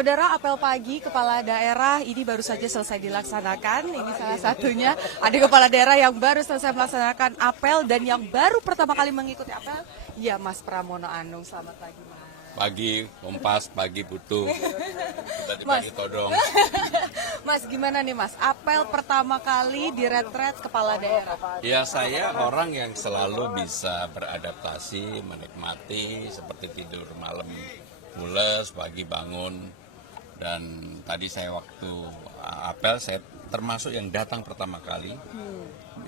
Saudara, apel pagi kepala daerah ini baru saja selesai dilaksanakan. Ini salah satunya ada kepala daerah yang baru selesai melaksanakan apel dan yang baru pertama kali mengikuti apel. Ya, Mas Pramono Anung. Selamat pagi, Mas. Pagi, Kompas, pagi Putu, tadi Mas. pagi Todong. Mas, gimana nih Mas? Apel pertama kali di retret kepala daerah. Ya, saya orang yang selalu bisa beradaptasi, menikmati seperti tidur malam pules, pagi bangun. Dan tadi saya waktu apel, saya termasuk yang datang pertama kali.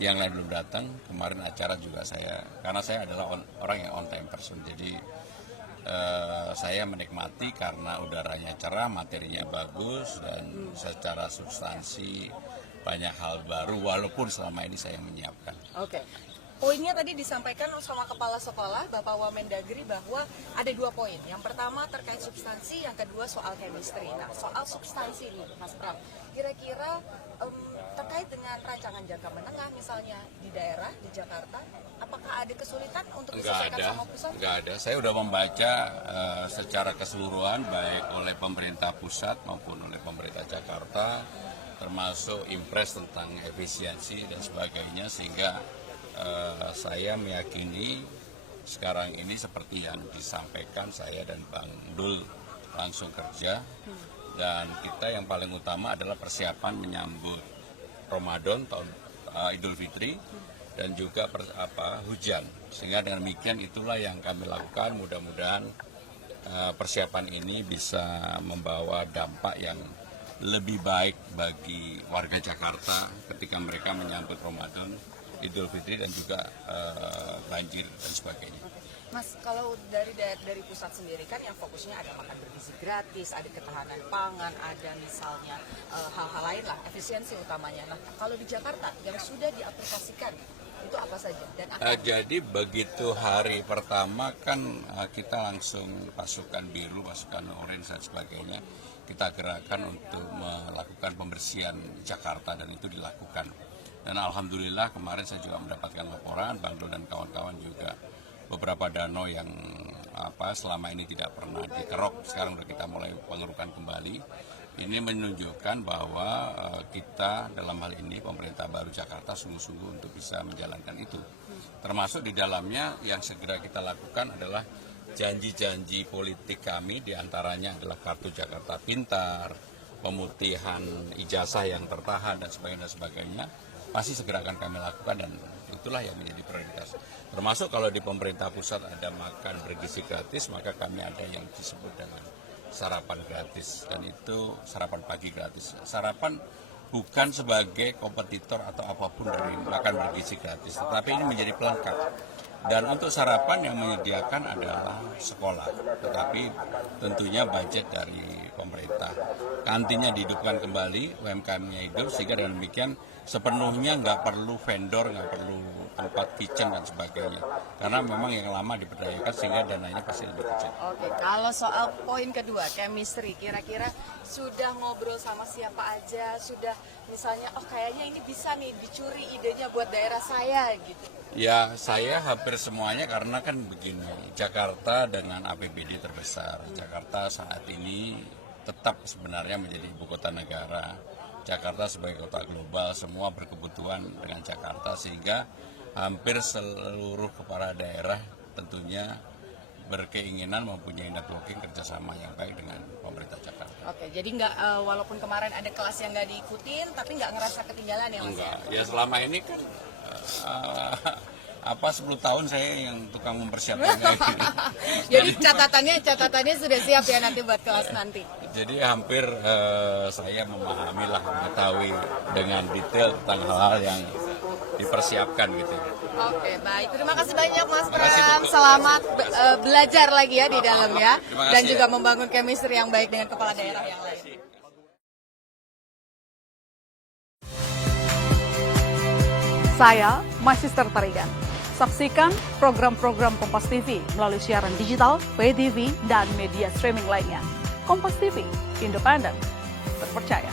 Yang lain belum datang, kemarin acara juga saya, karena saya adalah orang yang on time person. Jadi saya menikmati karena udaranya cerah, materinya bagus, dan secara substansi banyak hal baru walaupun selama ini saya menyiapkan. Oke. Poinnya tadi disampaikan sama Kepala Sekolah, Bapak Wamendagri, bahwa ada 2 poin. Yang pertama terkait substansi, yang kedua soal chemistry. Nah, soal substansi ini, Mas Pram, kira-kira terkait dengan rancangan jangka menengah misalnya di daerah, di Jakarta, apakah ada kesulitan untuk disesuaikan sama pusat? Enggak ada. Saya sudah membaca secara keseluruhan baik oleh pemerintah pusat maupun oleh pemerintah Jakarta, termasuk impres tentang efisiensi dan sebagainya, sehingga saya meyakini sekarang ini seperti yang disampaikan saya dan Bang Dul langsung kerja, dan kita yang paling utama adalah persiapan menyambut Ramadan tahun Idul Fitri dan juga hujan, sehingga dengan demikian itulah yang kami lakukan. Mudah-mudahan persiapan ini bisa membawa dampak yang lebih baik bagi warga Jakarta ketika mereka menyambut Ramadan, Idul Fitri, dan juga banjir dan sebagainya. Mas, kalau dari pusat sendiri kan yang fokusnya ada makan bergizi gratis, ada ketahanan pangan, ada misalnya hal-hal lain lah, efisiensi utamanya. Nah, kalau di Jakarta yang sudah diaplikasikan itu apa saja? Dan jadi begitu hari pertama kan kita langsung pasukan biru, pasukan orange dan sebagainya, kita gerakkan untuk melakukan pembersihan Jakarta, dan itu dilakukan. Dan alhamdulillah kemarin saya juga mendapatkan laporan, Bang Dul dan kawan-kawan juga, beberapa danau yang selama ini tidak pernah dikerok, sekarang sudah kita mulai pengerukan kembali. Ini menunjukkan bahwa kita dalam hal ini pemerintah baru Jakarta sungguh-sungguh untuk bisa menjalankan itu. Termasuk di dalamnya yang segera kita lakukan adalah janji-janji politik kami, diantaranya adalah Kartu Jakarta Pintar, pemutihan ijazah yang tertahan dan sebagainya. Pasti segera akan kami lakukan, dan itulah yang menjadi prioritas. Termasuk kalau di pemerintah pusat ada makan bergizi gratis, maka kami ada yang disebut dengan sarapan gratis, dan itu sarapan pagi gratis. Sarapan bukan sebagai kompetitor atau apapun dari makan bergizi gratis, tetapi ini menjadi pelengkap. Dan untuk sarapan yang menyediakan adalah sekolah, tetapi tentunya budget dari pemerintah. Kantinnya dihidupkan kembali, UMKM-nya hidup, sehingga dengan demikian sepenuhnya nggak perlu vendor, nggak perlu tempat kitchen dan sebagainya. Karena memang yang lama diberdayakan sehingga dananya pasti lebih kecil. Oke, kalau soal poin kedua, chemistry, kira-kira sudah ngobrol sama siapa aja, sudah misalnya, kayaknya ini bisa nih dicuri idenya buat daerah saya gitu. Ya, saya hampir semuanya, karena kan begini, Jakarta dengan APBD terbesar. Jakarta saat ini tetap sebenarnya menjadi ibu kota negara. Jakarta sebagai kota global, semua berkebutuhan dengan Jakarta, sehingga hampir seluruh kepala daerah tentunya berkeinginan mempunyai networking kerjasama yang baik dengan pemerintah Jakarta. Oke, jadi nggak, walaupun kemarin ada kelas yang nggak diikutin, tapi nggak ngerasa ketinggalan ya Mas? Enggak, ya selama ini kan 10 tahun saya yang tukang mempersiapkannya. Jadi catatannya sudah siap ya nanti buat kelas nanti. Jadi hampir saya memahami lah, mengetahui dengan detail tentang hal-hal yang dipersiapkan gitu. Oke, baik. Terima kasih banyak Mas Pram. Selamat belajar lagi ya di dalam ya. Dan juga membangun chemistry yang baik dengan kepala daerah yang lain. Saya Magister Tarigan. Saksikan program-program Kompas TV melalui siaran digital, pay TV, dan media streaming lainnya. Kompas TV, independen, terpercaya.